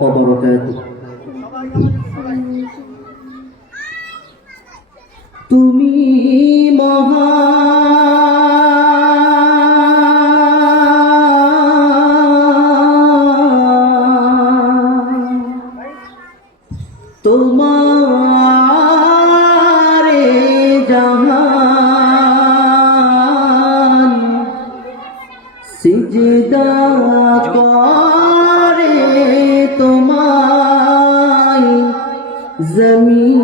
وبركاته তুমি মহান জমিন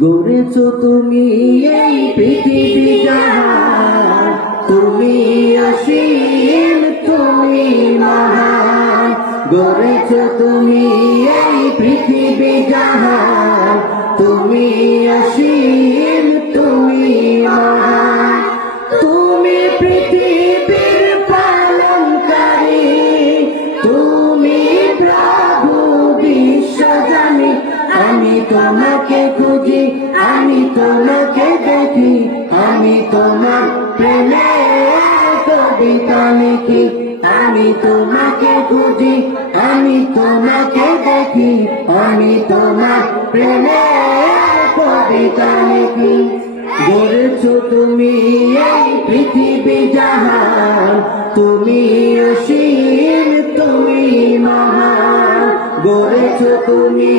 গড়েছ তুমি এই পৃথিবী তুমি অসীম তুমি মহান গড়েছ তুমি এই পৃথিবী জাহান আমি তোমাকে খুঁজি, আমি তোমাকে দেখি, আমি তোমার প্রেমে কবিতা লিখি। আমি তোমাকে খুঁজি, আমি তোমাকে দেখি, আমি তোমার প্রেমে কবিতা লিখি। গড়েছ তুমি এই পৃথিবী জাহান, তুমি অসীম, তুমি মহান। গড়েছ তুমি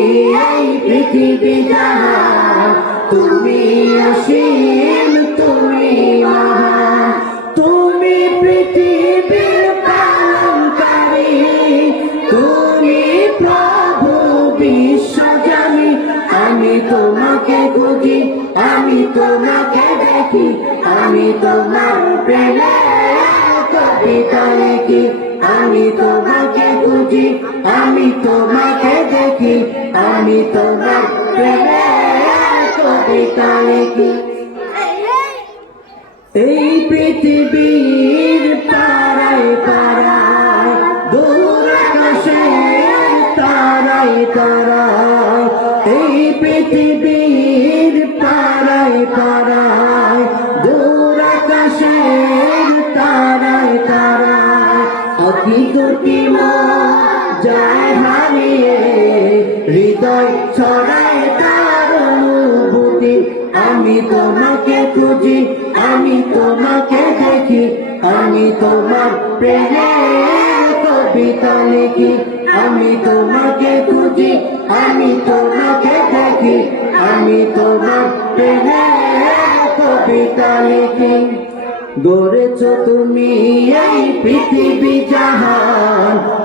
এই পৃথিবী জাহান তুমি অসীম, তুমি মহান তুমি পৃথিবীর পালনকারী তুমি প্রভু বিশ্বজানি আমি তোমাকে খুঁজি, আমি তোমাকে দেখি। আমি তোমার প্রেমে কবিতা লিখি। আমি তোমাকে খুঁজি আমি তোমাকে দেখি, আমি তোমার এই পৃথিবীর পাড়ায় পাড়ায়, দূর আকাশের তারায়, এই পৃথিবীর অতি দুটি যায় হারিয়ে হৃদয় ছড়ায় তার অনুভূতি। আমি তোমাকে খুঁজি, আমি তোমাকে দেখি, আমি তোমার প্রেমের কবিতা লিখি। আমি তোমাকে খুঁজি, আমি তোমাকে দেখি, আমি তোমার প্রেমের কবিতা লিখি। গড়েছ তুমি এই পৃথিবী জাহান।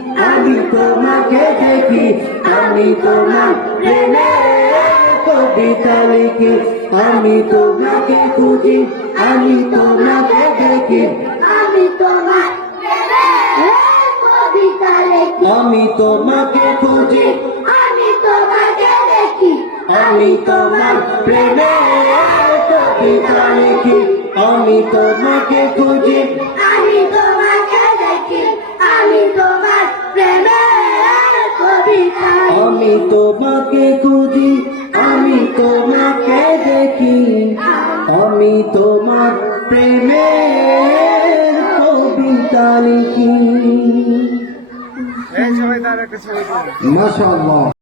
আমি তোমাকে দেখি, আমি তোমার প্রেমে কবিতা লিখি। আমি তোমাকে খুঁজি, আমি তোমাকে দেখি। আমি তোমার আমি তোমাকে খুঁজি, আমি তোমাকে দেখি। আমি তোমার প্রেমে কবিতা লিখি। আমি তোমাকে খুঁজি আমি তোমার প্রেমের কবিতা লিখি। মাশাআল্লাহ